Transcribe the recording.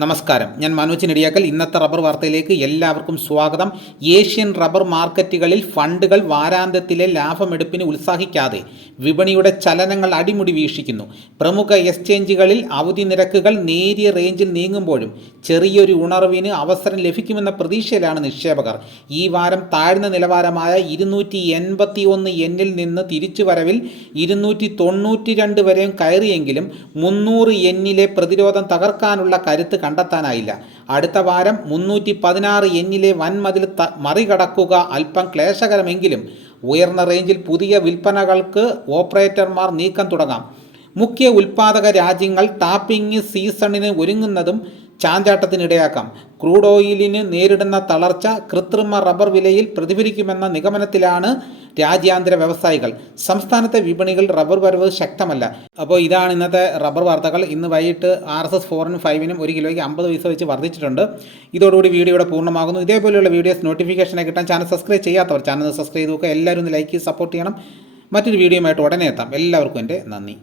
നമസ്കാരം, ഞാൻ മനോജ് നെടിയാക്കൽ. ഇന്നത്തെ റബ്ബർ വാർത്തയിലേക്ക് എല്ലാവർക്കും സ്വാഗതം. ഏഷ്യൻ റബ്ബർ മാർക്കറ്റുകളിൽ ഫണ്ടുകൾ വാരാന്ത്യത്തിലെ ലാഭമെടുപ്പിന് ഉത്സാഹിക്കാതെ വിപണിയുടെ ചലനങ്ങൾ അടിമുടി വീക്ഷിക്കുന്നു. പ്രമുഖ എക്സ്ചേഞ്ചുകളിൽ അവധി നിരക്കുകൾ നേരിയ റേഞ്ചിൽ നീങ്ങുമ്പോഴും ചെറിയൊരു ഉണർവിന് അവസരം ലഭിക്കുമെന്ന പ്രതീക്ഷയിലാണ് നിക്ഷേപകർ. ഈ വാരം താഴ്ന്ന നിലവാരമായ 281 യെന്നിൽ നിന്ന് തിരിച്ചുവരവിൽ 292 വരെയും കയറിയെങ്കിലും 300 യെന്നിലെ പ്രതിരോധം തകർക്കാനുള്ള കരുത്ത് കണ്ടെത്താനായില്ല. അടുത്ത വാരം 316 യെന്നിലെ വൻമതിൽ മറികടക്കുക അല്പം ക്ലേശകരമെങ്കിലും ഉയർന്ന റേഞ്ചിൽ പുതിയ വിൽപ്പനകൾക്ക് ഓപ്പറേറ്റർമാർ നീക്കം തുടങ്ങാം. മുഖ്യ ഉൽപ്പാദക രാജ്യങ്ങൾ ടാപ്പിംഗ് സീസണിന് ഒരുങ്ങുന്നതും ചാഞ്ചാട്ടത്തിനിടയാക്കാം. ക്രൂഡ് ഓയിലിന് നേരിടുന്ന തളർച്ച കൃത്രിമ റബ്ബർ വിലയിൽ പ്രതിഫലിക്കുമെന്ന നിഗമനത്തിലാണ് രാജ്യാന്തര വ്യവസായികൾ. സംസ്ഥാനത്തെ വിപണികൾ റബ്ബർ വരവ് ശക്തമല്ല. അപ്പോൾ ഇതാണ് ഇന്നത്തെ റബ്ബർ വാർത്തകൾ. ഇന്ന് വൈകിട്ട് RSS 4-നും 5-നും 1 കിലോയ്ക്ക് 50 പൈസ വെച്ച് വർദ്ധിച്ചിട്ടുണ്ട്. ഇതോടുകൂടി വീഡിയോയുടെ പൂർണ്ണമാകുന്നു. ഇതേപോലെയുള്ള വീഡിയോസ് നോട്ടിഫിക്കേഷനായി കിട്ടാൻ ചാനൽ സബ്സ്ക്രൈബ് ചെയ്യാത്തവർ ചാനൽ സബ്സ്ക്രൈബ് ചെയ്ത് നോക്കുക. എല്ലാവരും ഒന്ന് ലൈക്ക് ചെയ്ത് സപ്പോർട്ട് ചെയ്യണം. മറ്റൊരു വീഡിയോയുമായിട്ട് ഉടനെ എത്താം. എല്ലാവർക്കും എൻ്റെ നന്ദി.